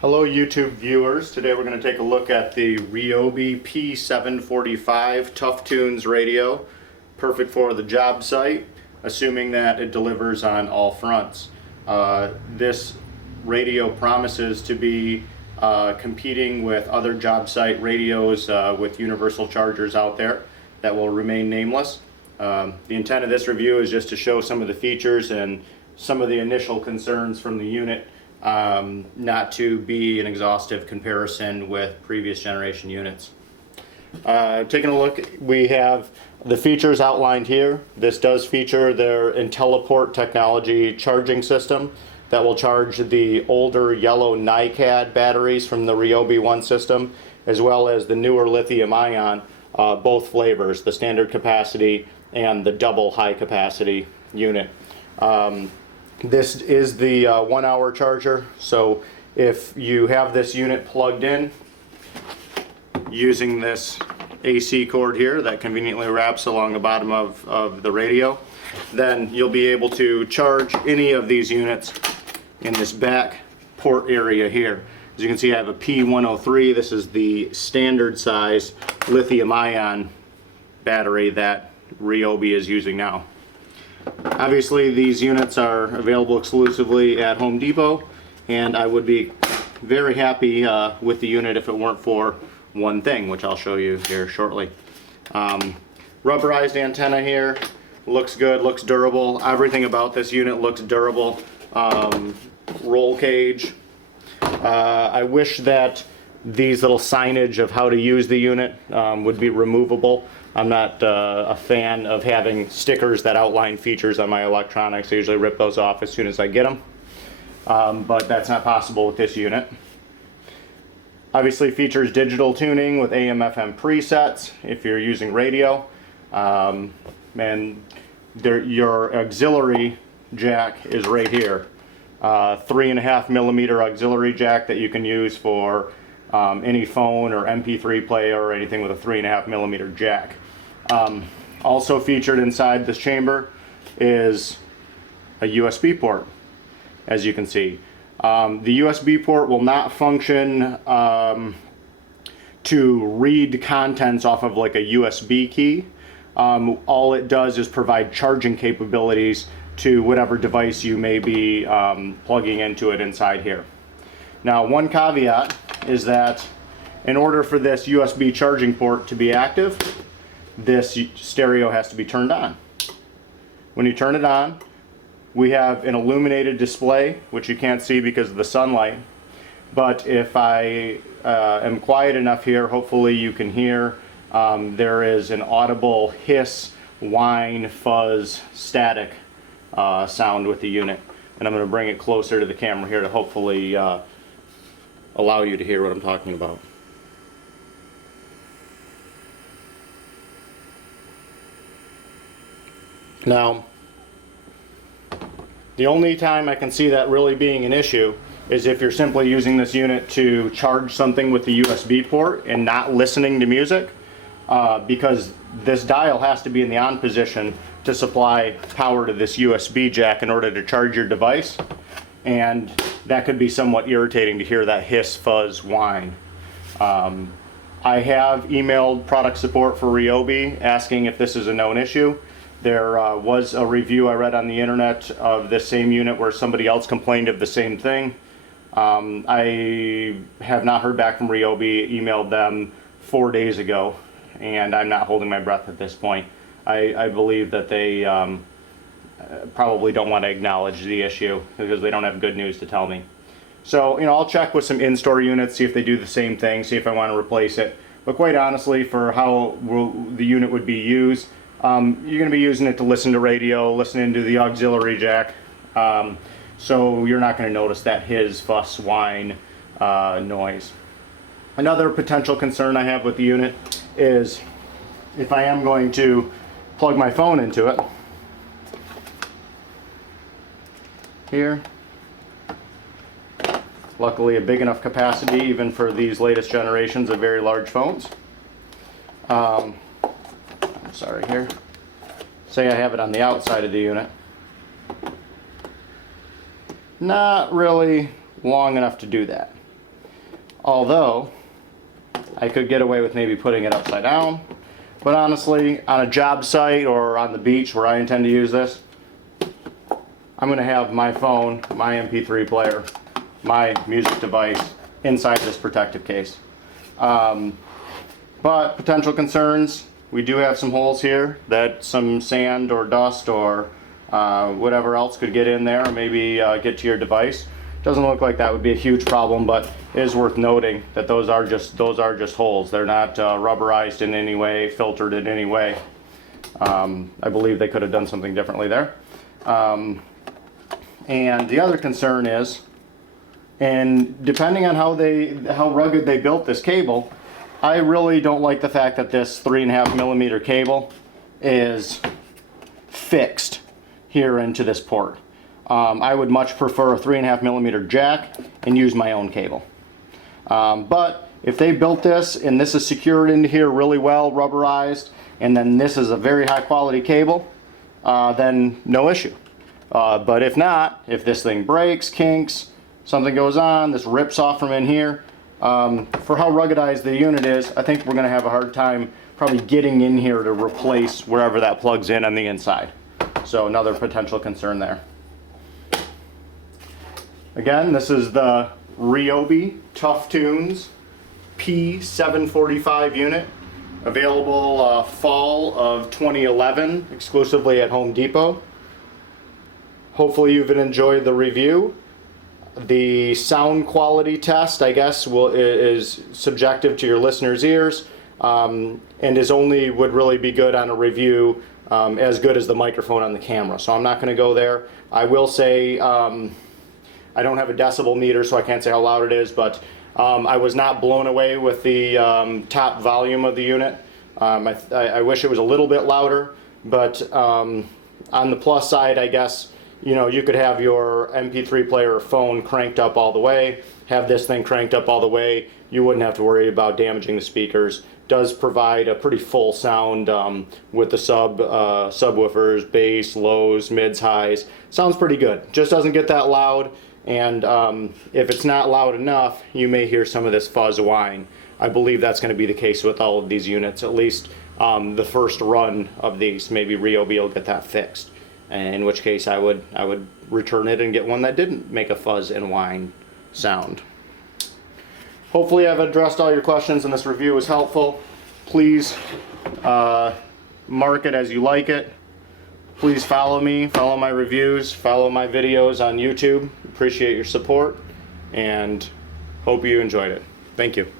Hello YouTube viewers. Today we're going to take a look at the Ryobi P745 ToughTunes radio. Perfect for the job site, assuming that it delivers on all fronts. This radio promises to be competing with other job site radios with universal chargers out there that will remain nameless. The intent of this review is just to show some of the features and some of the initial concerns from the unit. Not to be an exhaustive comparison with previous generation units. Taking a look, we have the features outlined here. This does feature their IntelliPort technology charging system that will charge the older yellow NiCad batteries from the Ryobi One system, as well as the newer lithium ion, both flavors, the standard capacity and the double high capacity unit. This is the 1 hour charger, so if you have this unit plugged in using this AC cord here that conveniently wraps along the bottom of the radio, then you'll be able to charge any of these units in this back port area here. As you can see, I have a P103. This is the standard size lithium ion battery that Ryobi is using now. Obviously, these units are available exclusively at Home Depot, and I would be very happy with the unit if it weren't for one thing, which I'll show you here shortly. Rubberized antenna here, looks good, looks durable. Everything about this unit looks durable. Roll cage. I wish that these little signage of how to use the unit would be removable. I'm not a fan of having stickers that outline features on my electronics. I usually rip those off as soon as I get them, but that's not possible with this unit. Obviously features digital tuning with AM/FM presets if you're using radio, and your auxiliary jack is right here. 3.5mm auxiliary jack that you can use for any phone or MP3 player or anything with a 3.5mm jack. Also featured inside this chamber is a USB port, as you can see. The USB port will not function to read contents off of like a USB key. All it does is provide charging capabilities to whatever device you may be plugging into it inside here. Now, one caveat is that in order for this USB charging port to be active, this stereo has to be turned on. When you turn it on, we have an illuminated display, which you can't see because of the sunlight. But if I am quiet enough here, hopefully you can hear there is an audible hiss, whine, fuzz, static sound with the unit. And I'm going to bring it closer to the camera here to hopefully allow you to hear what I'm talking about. Now, the only time I can see that really being an issue is if you're simply using this unit to charge something with the USB port and not listening to music, because this dial has to be in the on position to supply power to this USB jack in order to charge your device, and that could be somewhat irritating to hear that hiss, fuzz, whine. I have emailed product support for Ryobi asking if this is a known issue. There was a review I read on the internet of this same unit where somebody else complained of the same thing. I have not heard back from Ryobi, emailed them 4 days ago, and I'm not holding my breath at this point. I believe that they probably don't want to acknowledge the issue because they don't have good news to tell me. So, I'll check with some in-store units, see if they do the same thing, see if I want to replace it. But quite honestly, for how the unit would be used, you're going to be using it to listen to radio, listening to the auxiliary jack, so you're not going to notice that hiss, fuss, whine noise. Another potential concern I have with the unit is if I am going to plug my phone into it, here, luckily a big enough capacity even for these latest generations of very large phones. Sorry here. Say I have it on the outside of the unit. Not really long enough to do that. Although, I could get away with maybe putting it upside down. But honestly, on a job site or on the beach where I intend to use this, I'm going to have my phone, my MP3 player, my music device inside this protective case. But potential concerns, we do have some holes here that some sand or dust or whatever else could get in there or maybe get to your device. Doesn't look like that would be a huge problem, but it is worth noting that those are just holes. They're not rubberized in any way, filtered in any way. I believe they could have done something differently there. And the other concern is, and depending on how rugged they built this cable, I really don't like the fact that this 3.5 millimeter cable is fixed here into this port. I would much prefer a 3.5 millimeter jack and use my own cable. But if they built this and this is secured into here really well, rubberized, and then this is a very high quality cable, then no issue. But if not, if this thing breaks, kinks, something goes on, this rips off from in here, for how ruggedized the unit is, I think we're going to have a hard time probably getting in here to replace wherever that plugs in on the inside. So another potential concern there. Again, this is the Ryobi ToughTunes P745 unit, available fall of 2011, exclusively at Home Depot. Hopefully you've enjoyed the review. The sound quality test, I guess, is subjective to your listeners' ears, and would really be good on a review, as good as the microphone on the camera. So I'm not going to go there. I will say, I don't have a decibel meter, so I can't say how loud it is, but I was not blown away with the top volume of the unit. I wish it was a little bit louder, but on the plus side, I guess, you know, you could have your MP3 player or phone cranked up all the way, have this thing cranked up all the way. You wouldn't have to worry about damaging the speakers. Does provide a pretty full sound with the subwoofers, bass, lows, mids, highs. Sounds pretty good. Just doesn't get that loud. And if it's not loud enough, you may hear some of this fuzz whine. I believe that's going to be the case with all of these units, at least the first run of these. Maybe Ryobi will get that fixed, in which case I would return it and get one that didn't make a fuzz and whine sound. Hopefully I've addressed all your questions and this review was helpful. Please mark it as you like it. Please follow me, follow my reviews, follow my videos on YouTube. Appreciate your support and hope you enjoyed it. Thank you.